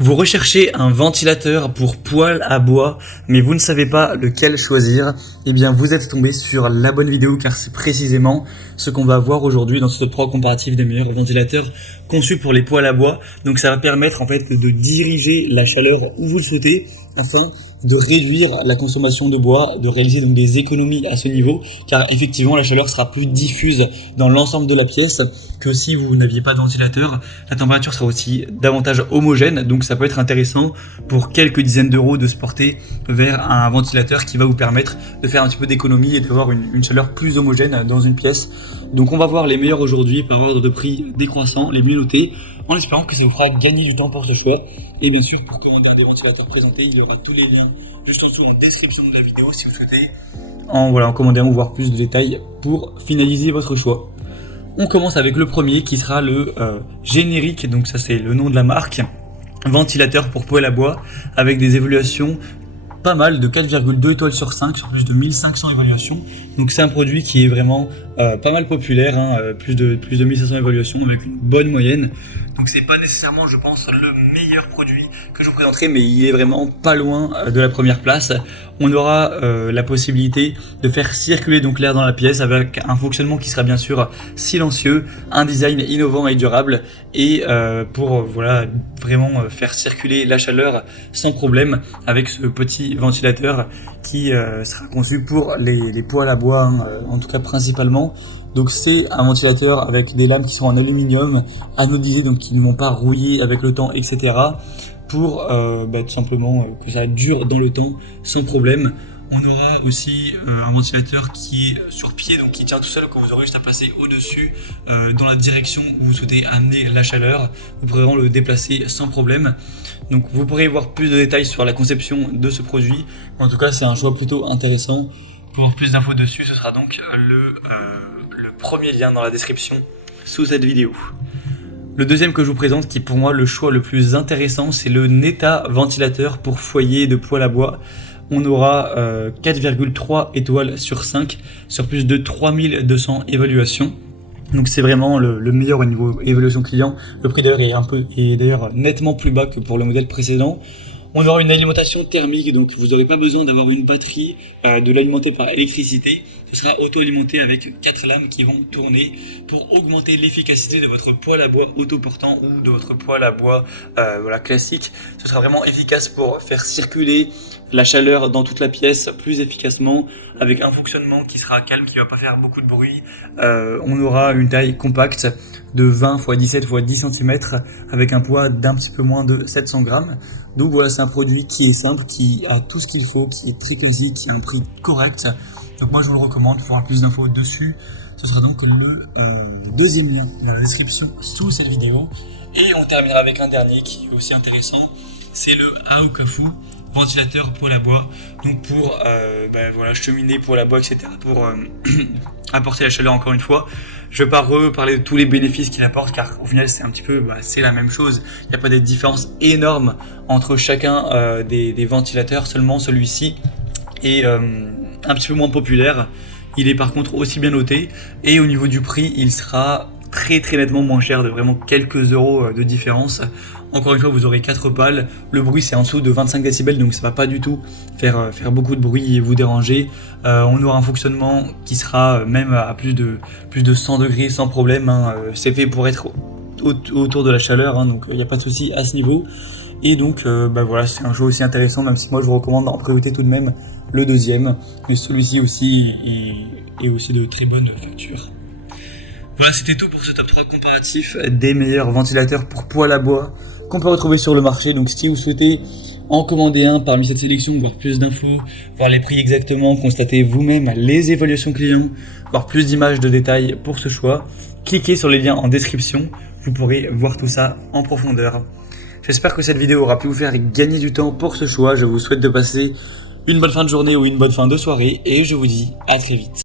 Vous recherchez un ventilateur pour poêle à bois, mais vous ne savez pas lequel choisir. Eh bien, vous êtes tombé sur la bonne vidéo car c'est précisément ce qu'on va voir aujourd'hui dans ce top 3 comparatif des meilleurs ventilateurs conçus pour les poêles à bois. Donc, ça va permettre en fait de diriger la chaleur où vous le souhaitez afin de réduire la consommation de bois, de réaliser donc des économies à ce niveau, car effectivement la chaleur sera plus diffuse dans l'ensemble de la pièce que si vous n'aviez pas de ventilateur. La température sera aussi davantage homogène, donc ça peut être intéressant pour quelques dizaines d'euros de se porter vers un ventilateur qui va vous permettre de faire un petit peu d'économie et d'avoir une chaleur plus homogène dans une pièce. Donc on va voir les meilleurs aujourd'hui par ordre de prix décroissant, les mieux notés, en espérant que ça vous fera gagner du temps pour ce choix. Et bien sûr, pour commander un des ventilateurs présentés, il y aura tous les liens juste en dessous en description de la vidéo si vous souhaitez en commander un ou voir plus de détails pour finaliser votre choix. On commence avec le premier qui sera le générique, donc ça c'est le nom de la marque, ventilateur pour poêle à bois avec des évaluations pas mal de 4,2 étoiles sur 5 sur plus de 1500 évaluations. Donc c'est un produit qui est vraiment pas mal populaire, plus de 1500 évaluations avec une bonne moyenne. Donc c'est pas nécessairement, je pense, le meilleur produit que je vous présenterai, mais il est vraiment pas loin de la première place. On aura la possibilité de faire circuler donc l'air dans la pièce avec un fonctionnement qui sera bien sûr silencieux, un design innovant et durable, et pour voilà vraiment faire circuler la chaleur sans problème avec ce petit ventilateur qui sera conçu pour les poêles à bois, en tout cas principalement. Donc c'est un ventilateur avec des lames qui sont en aluminium, anodisées, donc qui ne vont pas rouiller avec le temps, etc. pour tout simplement que ça dure dans le temps sans problème. On aura aussi un ventilateur qui est sur pied, donc qui tient tout seul, que vous aurez juste à placer au-dessus dans la direction où vous souhaitez amener la chaleur. Vous pourrez vraiment le déplacer sans problème. Donc vous pourrez voir plus de détails sur la conception de ce produit. En tout cas, c'est un choix plutôt intéressant. Pour avoir plus d'infos dessus, ce sera donc le premier lien dans la description sous cette vidéo. Le deuxième que je vous présente, qui est pour moi le choix le plus intéressant, c'est le Neta ventilateur pour foyer de poêle à bois. On aura 4,3 étoiles sur 5 sur plus de 3200 évaluations. Donc c'est vraiment le meilleur au niveau évaluation client. Le prix d'ailleurs est d'ailleurs nettement plus bas que pour le modèle précédent. On aura une alimentation thermique, donc vous n'aurez pas besoin d'avoir une batterie, de l'alimenter par électricité. Ce sera auto-alimenté avec 4 lames qui vont tourner pour augmenter l'efficacité de votre poêle à bois autoportant ou de votre poêle à bois classique. Ce sera vraiment efficace pour faire circuler la chaleur dans toute la pièce plus efficacement, avec un fonctionnement qui sera calme, qui ne va pas faire beaucoup de bruit. On aura une taille compacte de 20 x 17 x 10 cm avec un poids d'un petit peu moins de 700 grammes. Donc voilà, c'est un produit qui est simple, qui a tout ce qu'il faut, qui est très classique, qui a un prix correct. Donc moi je vous le recommande. Pour avoir plus d'infos dessus, ce sera donc le deuxième lien dans la description sous cette vidéo. Et on terminera avec un dernier qui est aussi intéressant, c'est le Aokafu ventilateur poêle à bois, donc pour cheminer poêle à bois, etc. pour apporter la chaleur encore une fois. Je vais pas reparler de tous les bénéfices qu'il apporte, car au final c'est un petit peu c'est la même chose. Il n'y a pas de différence énorme entre chacun des ventilateurs, seulement celui-ci est un petit peu moins populaire. Il est par contre aussi bien noté, et au niveau du prix il sera très nettement moins cher, de vraiment quelques euros de différence. Encore une fois, vous aurez 4 pales, le bruit c'est en dessous de 25 décibels, donc ça va pas du tout faire beaucoup de bruit et vous déranger. On aura un fonctionnement qui sera même à plus de 100 degrés sans problème, c'est fait pour être autour de la chaleur, donc il n'y a pas de souci à ce niveau. Et donc voilà, c'est un choix aussi intéressant, même si moi je vous recommande en priorité tout de même le deuxième, mais celui-ci aussi est aussi de très bonne facture. Voilà, c'était tout pour ce top 3 comparatif des meilleurs ventilateurs pour poêle à bois qu'on peut retrouver sur le marché. Donc si vous souhaitez en commander un parmi cette sélection, voir plus d'infos, voir les prix exactement, constater vous-même les évaluations clients, voir plus d'images de détails pour ce choix, cliquez sur les liens en description, vous pourrez voir tout ça en profondeur. J'espère que cette vidéo aura pu vous faire gagner du temps pour ce choix. Je vous souhaite de passer une bonne fin de journée ou une bonne fin de soirée, et je vous dis à très vite.